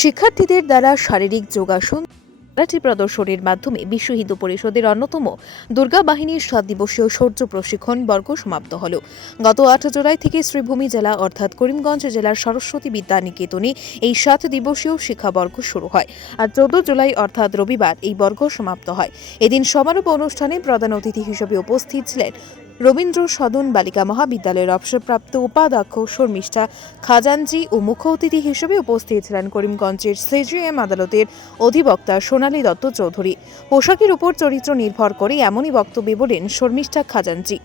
শিক্ষার্থীদের দ্বারা শারীরিক যোগাসন ক্যারাটে প্রদর্শনের মাধ্যমে বিশ্ব হিন্দু পরিষদের অন্যতম দুর্গা বাহিনীর 7 দিবসীয় শৌর্য প্রশিক্ষণ বর্গ সমাপ্ত হল। গত 8 জুলাই থেকে শ্রীভূমি জেলা অর্থাৎ করিমগঞ্জ জেলার সরস্বতী বিদ্যা নিকেতনে এই 7 দিবসীয় শিক্ষাবর্গ শুরু হয়। আর 14 জুলাই অর্থাৎ রবিবার এই বর্গ সমাপ্ত হয়। এদিন সমারোহ অনুষ্ঠানে প্রধান অতিথি হিসেবে উপস্থিত ছিলেন রবীন্দ্র সদন বালিকা মহাবিদ্যালয়ের অবসরপ্রাপ্ত উপাধ্যক্ষ শর্মিষ্ঠা খাজানজি ও মুখ্য অতিথি হিসেবে উপস্থিত ছিলেন করিমগঞ্জের সিজিএম আদালতের অধিবক্তা সোনালী দত্ত চৌধুরী। পোশাকের উপর চরিত্র নির্ভর করে এমনই বক্তব্য বলেন শর্মিষ্ঠা খাজানজি।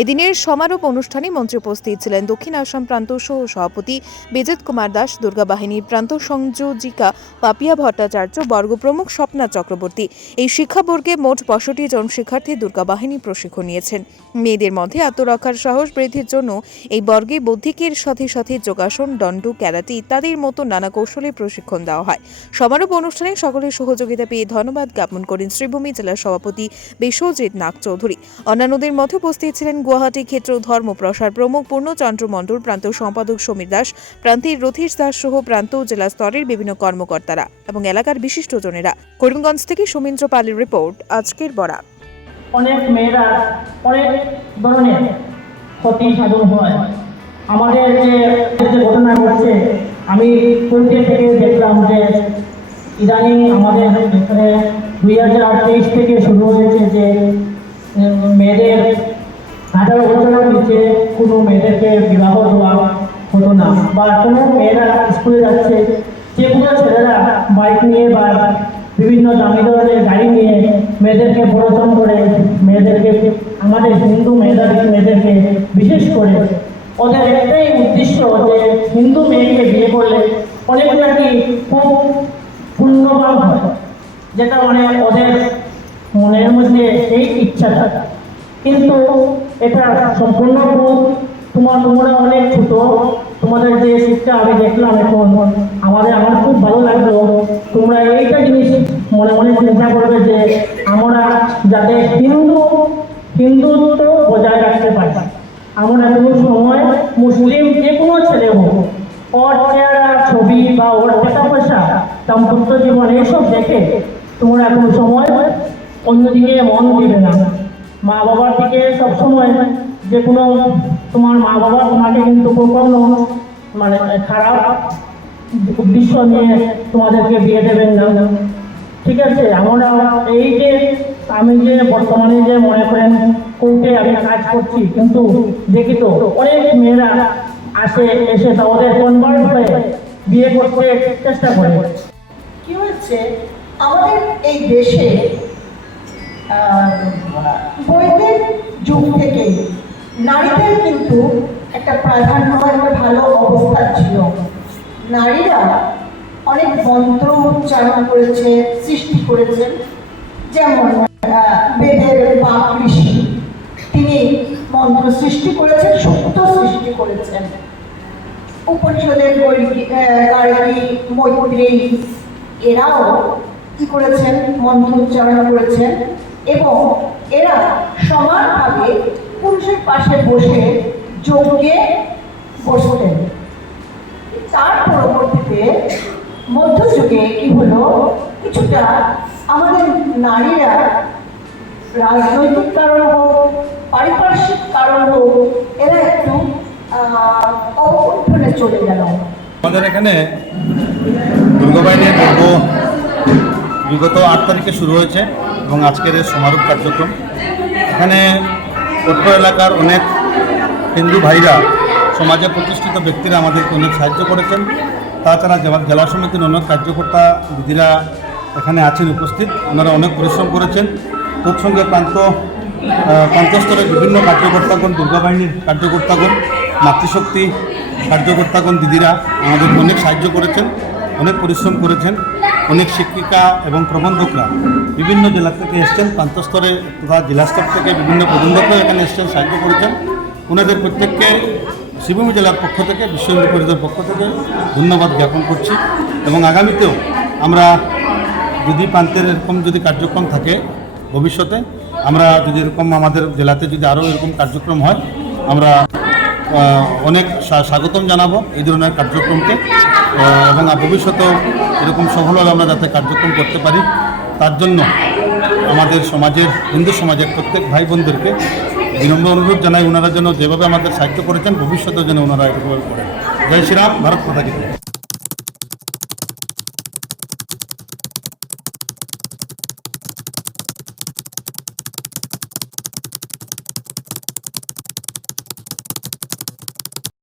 এদিনের সমারোহ অনুষ্ঠানে মঞ্চে উপস্থিত ছিলেন দক্ষিণ আসাম প্রান্ত সহ সভাপতি বিজিত কুমার দাস, দুর্গা বাহিনীর প্রান্ত সংযোজিকা পাপিয়া ভট্টাচার্য, বর্গ প্রমুখ স্বপ্না চক্রবর্তী। এই শিক্ষাবর্গে মোট 65 জন শিক্ষার্থী দুর্গা বাহিনী প্রশিক্ষণ নিয়েছেন। মেয়েদের মধ্যে আত্মরক্ষার সাহস বৃদ্ধির জন্য এই বর্গে বৌদ্ধিকের সাথে সাথে যোগাসন, দণ্ড, ক্যারাটে ইত্যাদির মতো নানা কৌশলে প্রশিক্ষণ দেওয়া হয়। সমারোহ অনুষ্ঠানে সকলের সহযোগিতা পেয়ে ধন্যবাদ জ্ঞাপন করেন শ্রীভূমি জেলার সভাপতি বিশ্বজিৎ নাগ চৌধুরী। অন্যান্যদের মধ্যে উপস্থিত ছিলেন গুয়াহাটি ক্ষেত্র ধর্ম প্রসার প্রমুখ পূর্ণচন্দ্র মণ্ডল, প্রান্ত সম্পাদক সমীর দাস, প্রান্তের রথীশ দাস সহ প্রান্ত জেলা স্তরের বিভিন্ন কর্মকর্তারা এবং এলাকার বিশিষ্টজনেরা। করিমগঞ্জ থেকে সৌমেন্দ্র পালের রিপোর্ট, আজকের বরাক। অনেক মেয়েরা অনেক ধরনের ক্ষতি সাধন হয়। আমাদের যে ঘটনা ঘটছে, আমি কোর্টে থেকে দেখলাম যে ইদানিং আমাদের এখানে 2023 থেকে শুরু হয়েছে যে মেয়েদের 18 বছরের নিচে কোনো মেয়েদেরকে বিবাহ দেওয়া হতো না, বা কোনো মেয়েরা স্কুলে যাচ্ছে, যেগুলো ছেলেরা বাইক নিয়ে বা বিভিন্ন দামি ধরনের গাড়ি নিয়ে মেয়েদেরকে প্ররোচন করে, মেয়েদেরকে আমাদের হিন্দু মেয়েদেরকে বিশেষ করে ওদের একটাই উদ্দেশ্য যে হিন্দু মেয়েকে বিয়ে করলে অনেক নাকি খুব পুণ্যবান হয়, যেটা মানে ওদের মনের মধ্যে এই ইচ্ছা থাকে। কিন্তু এটা সম্পূর্ণ তোমরা অনেক ছোট, তোমাদের যে শিক্ষা আমি দেখলাম এখন আমার খুব ভালো লাগলো। তোমরা এইটা জিনিস মনে মনে চিন্তা করবে যে আমরা যাতে হিন্দুত্ব বজায় রাখতে পারি। আমরা কোনো সময় মুসলিম যে কোনো ছেলে হোক, ওর চেহারা, ছবি বা ওর টাকা পয়সা, দাম্পত্য জীবন এইসব দেখে তোমরা কোনো সময় অন্যদিকে মন দিবে না। মা বাবার দিকে সবসময়, যে কোনো তোমার মা বাবা তোমাকে কিন্তু কখনো মানে খারাপ উদ্দেশ্য নিয়ে তোমাদেরকে বিয়ে দেবেন না, ঠিক আছে? আমরা এই যে আমি যে বর্তমানে যে মনে করেন কোর্টে আমি কাজ করছি, কিন্তু দেখি তো অনেক মেয়েরা এসে তাদের কনভার্ট হয়ে বিয়ে করতে চেষ্টা করে। কি হচ্ছে আমাদের এই দেশে বৈদিক যুগ থেকে নারীদের কিন্তু একটা প্রাধান্য, একটা ভালো অবস্থা ছিল। নারীরা অনেক মন্ত্র উচ্চারণ করেছে, সৃষ্টি করেছেন। যেমন বেদের বাক ঋষি, তিনি মন্ত্র সৃষ্টি করেছেন, সত্য সৃষ্টি করেছেন। উপনিষদের গার্গী, মৈত্রেয়ী এরাও কি করেছেন? মন্ত্র উচ্চারণ করেছেন, এবং এরা সমানভাবে পুরুষের পাশে বসে যজ্ঞে বসতেন। তার পরবর্তীতে মধ্যযুগে কি হলো, কিছুটা আমাদের নারীরা রাজনৈতিক কারণ হোক, পারিপার্শ্বিক কারণ হোক, এরা একটু অবক্ষণে চলে গেল। আমাদের এখানে দুর্গা বাহিনীর পর্ব বিগত 8 তারিখে শুরু হয়েছে এবং আজকের সমারোহ কার্যক্রম। এখানে অত্র এলাকার অনেক হিন্দু ভাইরা, সমাজে প্রতিষ্ঠিত ব্যক্তিরা আমাদেরকে অনেক সাহায্য করেছেন। তাছাড়া জেলা সমিতির অনেক কার্যকর্তা দিদিরা এখানে আছেন উপস্থিত, ওনারা অনেক পরিশ্রম করেছেন। তৎসঙ্গে প্রান্তস্তরের বিভিন্ন কার্যকর্তাগণ, দুর্গা বাহিনীর কার্যকর্তাগণ, মাতৃশক্তি কার্যকর্তাগণ দিদিরা আমাদেরকে অনেক সাহায্য করেছেন, অনেক পরিশ্রম করেছেন। অনেক শিক্ষিকা এবং প্রবন্ধকরা বিভিন্ন জেলা থেকে এসছেন, প্রান্তস্তরে তথা জেলা স্তর থেকে বিভিন্ন প্রবন্ধকরা এখানে এসছেন, সাহায্য করেছেন। ওনাদের প্রত্যেককে শ্রীভূমি জেলার পক্ষ থেকে, বিশ্ব হিন্দু পরিষদের পক্ষ থেকে ধন্যবাদ জ্ঞাপন করছি। এবং আগামীতেও আমরা যদি প্রান্তের এরকম যদি কার্যক্রম থাকে, ভবিষ্যতে আমরা যদি এরকম আমাদের জেলাতে যদি আরও এরকম কার্যক্রম হয়, আমরা অনেক স্বাগতম জানাবো এই ধরনের কার্যক্রমকে। এবং ভবিষ্যতেও এরকম সফলভাবে আমরা যাতে কার্যক্রম করতে পারি, তার জন্য আমাদের সমাজের, হিন্দু সমাজের প্রত্যেক ভাই বোনদেরকে বিনম্র অনুরোধ জানাই, ওনারা যেন যেভাবে আমাদের সাহায্য করেছেন ভবিষ্যতেও যেন ওনারা এরকমভাবে করেন। জয় শ্রীরাম, ভারত মাতা কি জয়।